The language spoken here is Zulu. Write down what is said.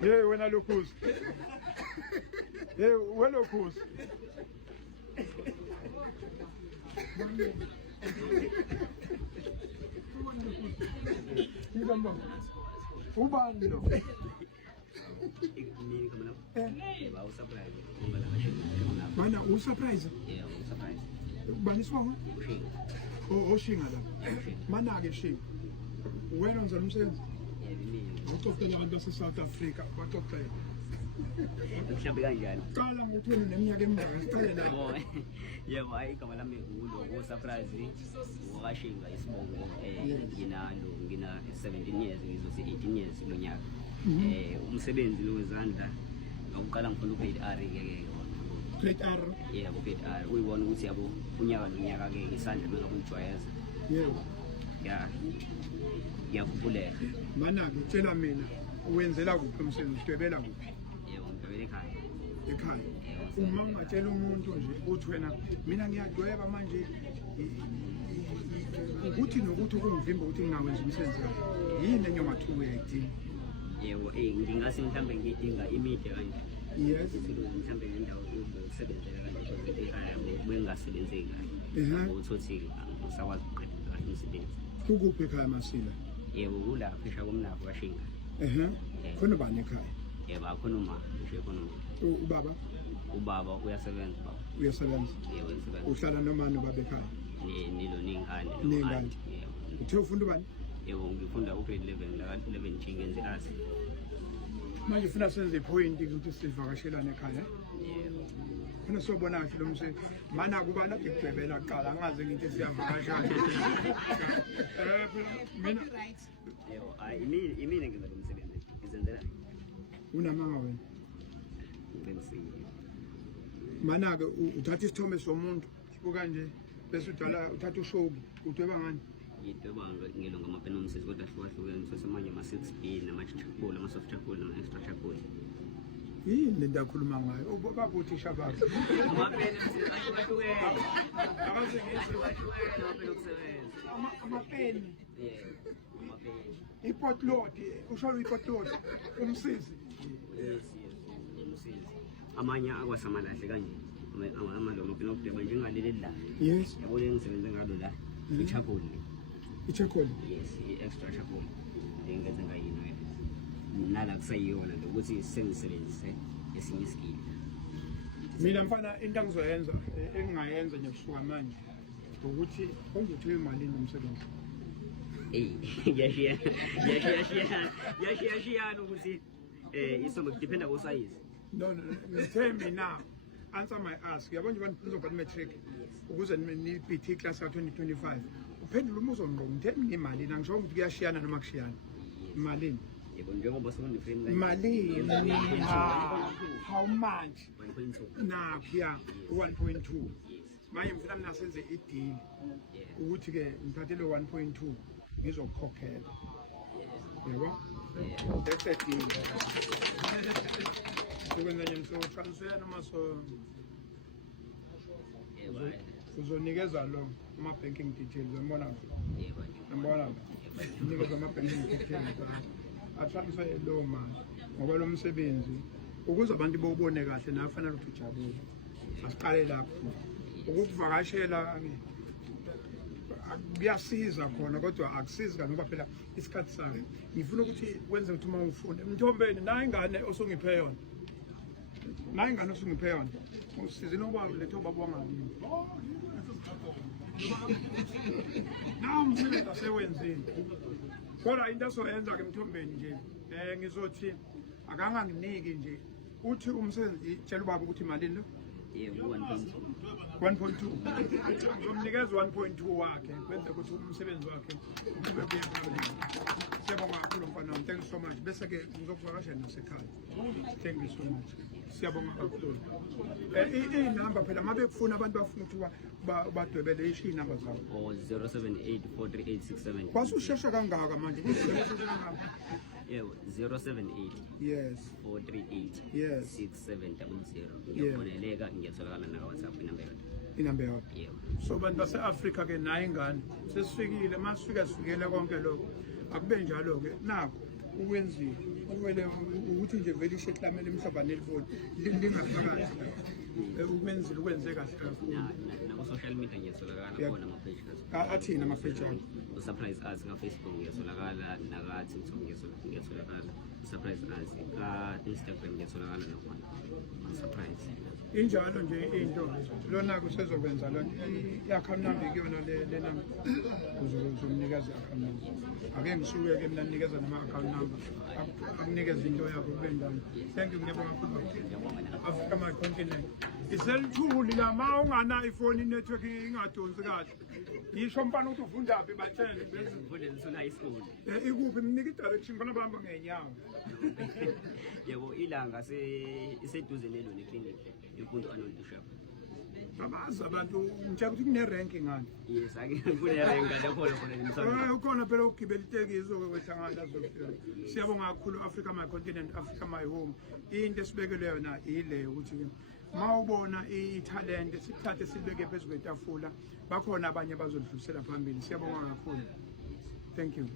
Hey wena Lokhuzi. Hey weLokhuzi. Ubani lo? Mana usurprise? Yeah, surprise. Bani swanga? Oshinga la. Mana ke shinga. Wena unza umsebenzi? Uxoxela abantu base South Africa, baxoxela. Mhlambe kanjani? Qala ngokuthi wena neminyaka emingaka siqale la. Yebo, hayi igama lami ulo surprise wakashinga isibongo ngina 17 years ngizothi 18 years lo nyaka. Umsebenzi lo wezandla ngokuqala ngifuna ugrade R ke Grade R. Yebo, grade R. Uyibona ukuthi yabo unyaka nonyaka ke isandla lo kujwayeza. Yebo. Yeah. Ngiyakhumbula. Mana ke tshela mina wenzela kuphi umsebenzi udwebela kuphi? Yebo, ngidwebela ekhaya. Ekhaya. Uma ungatshela umuntu nje uthi wena mina ngiyadweba manje ukuthi nokuthi ukungivimba ukuthi ngingawenza umsebenzi kahle. Yini enye ongathi uyayidinga? Yebo, ngingase mhlambe ngidinga imedia kanje. Yes. Mhlambe ngendawo yokusebenzela kanje ukuthi ekhaya bengasebenzeki kahle. Ukuthi usakwazi ukuqeda kahle umsebenzi. Kukuphi ekhaya Masila? Yebo, kulapha phesha komnafo kashinga. Khona bani ekhaya? Yebo, akhona uma nje khona. Ubaba? Ubaba uyasebenza baba. Uyasebenza? Yebo, uyasebenza. Uhlala nomani ubaba ekhaya? Nilo ningane. Ningane. Yebo. Uthe ufunda bani? Yebo, ngifunda ugrade 11 la 11 Chingenzi asi. Manje ufuna senze point ukuthi sivakashelane ekhaya. Yebo. Khona sobona kahle lo msebenzi. Mana kuba la ngidwebela kuqala angaze ngithi siyavakasha. Mina yebo, imina ngenza lo msebenzi. Ngizenzela. Unamanga wena. Ngiqinisile. Mana ke uthatha isithombe somuntu sibuka nje bese uthatha ushoki udweba ngani? Ngidweba ngelo ngamapeni omsebenzi kodwa hlukahlukene sesemanje ama 6B nama-charcoal, ama-soft charcoal nama-extra charcoal. Yini lento akhuluma ngayo? Baba uthisha bakhe. Amapeni ahlukahlukene. Akaze ahlukahlukene amapeni okusebenza. Amapeni. Yebo, amapeni. Ipotload, usho ipotload umsizi. Yes, umsizi. Amanye akwasamalahle kanje. Amapeni okudweba njengaleli la. Yes. Yabo le ngisebenza ngalo la. I-charcoal. I-charcoal? Yes, i-extra charcoal. Engenze ngayini wena. Nala kusayiyona ukuthi sengisebenzise esinye iskill. Mina mfana into engizoyenza engingayenza nje kusuka manje ukuthi ungithi imali nomsebenzi. Yashiyana ukuthi isonto dependa ku size. No, tell me now. Answer my ask. Yabona nje banizoba matric ukuze ni PT class ka 2025. Uphendula umuzo ngqo ngitheni ngemali ngisho ukuthi kuyashiyana noma kushiyana. Imali. Yebo, njengoba sifunda frame Imali. How much? 1.2. Na kuya 1.2. Manje mfuna mina senze ideal ukuthi ke ngithathele 1.2 ngizokukhokhela. Yebo? That's a deal. Ukwenza nje so transfer noma so uzonikeza lo ama banking details ngibona ngibona unikeza ama banking details atransfer lo manje ngoba lo msebenzi ukuze abantu bobone kahle nawe fanele ukuthi ujabule asiqale lapho ukuvakashela kuyasiza khona kodwa akusizi ngoba phela isikhathi sami ngifuna ukuthi wenze ukuthi uma ufunda emthombeni nayi ingane osungiphe yona nayi ingane osungiphe yona usizile ngoba letho babonga ngini nawo umsebenzi asewenzile kodwa into asoyenza ke emthombeni nje ngizothi akanganginiki nje uthi umsebenzi tshela ubaba ukuthi imali lo yebo 1.2 ngomnikeza 1.2 wakhe kwenza ukuthi umsebenzi wakhe ube phezulu. Siyabonga kakhulu mfana wami, thank you so much. Bese ke ngizokuvakasha nasekhaya. Thank you so much. Siyabonga kakhulu. Inamba phela mabe kufuna abantu bafuna ukuthi badwebele isho inamba zabo. 07843867. Kwasushesha kangaka manje? Yebo, 078 yes 438 yes 6700. Ngiyafoneleka, ngiyatholakala na WhatsApp inamba yakho. Yebo. So bantu base Africa ke nayi ingane sesifikile, masifikile konke lokho akube njalo ke nakho ukwenzile kumele ukuthi nje vele isheklamele emhlabane elibona lingafakazi ukwenzile ukwenze kahle kakhulu social media ngiyatholakala khona ama-page athini ama-page akho usurprise us nga-Facebook ngiyatholakala naka-TikTok ngiyatholakala usurprise us ka-Instagram ngiyatholakala nokhona surprise injalo nje into lona-ke usezokwenza lona i-account number kuyona le number uzomnikeza i-account number ake ngisuke-ke mina ninikeza nama-account number akunikeza into yakho kube ndani thank you ngiyabonga kakhulu Africa My Continent iselithuli la ma ungana ifoni inetwork ingadonsi kahle yisho mfana ukuthi ufundaphi batshele ngifunde lisona high school ikuphi mnika i-direction khona bahamba ngeenyawo yebo ilanga iseduze nelona eclinic imfundo Arnold Bishop abazi abantu ngitshela ukuthi kune-ranki ngani yes ake kune-rank khona emsamo ukhona phela ukugibela itekiso kwehlangana zofika siyabonga kakhulu Africa My Continent Africa My Home into esibekele yona ile ukuthi ma ubona ithalente sithathe sibeke phezu kwetafula bakhona abanye abazodlulisela phambili siyabonga kakhulu thank you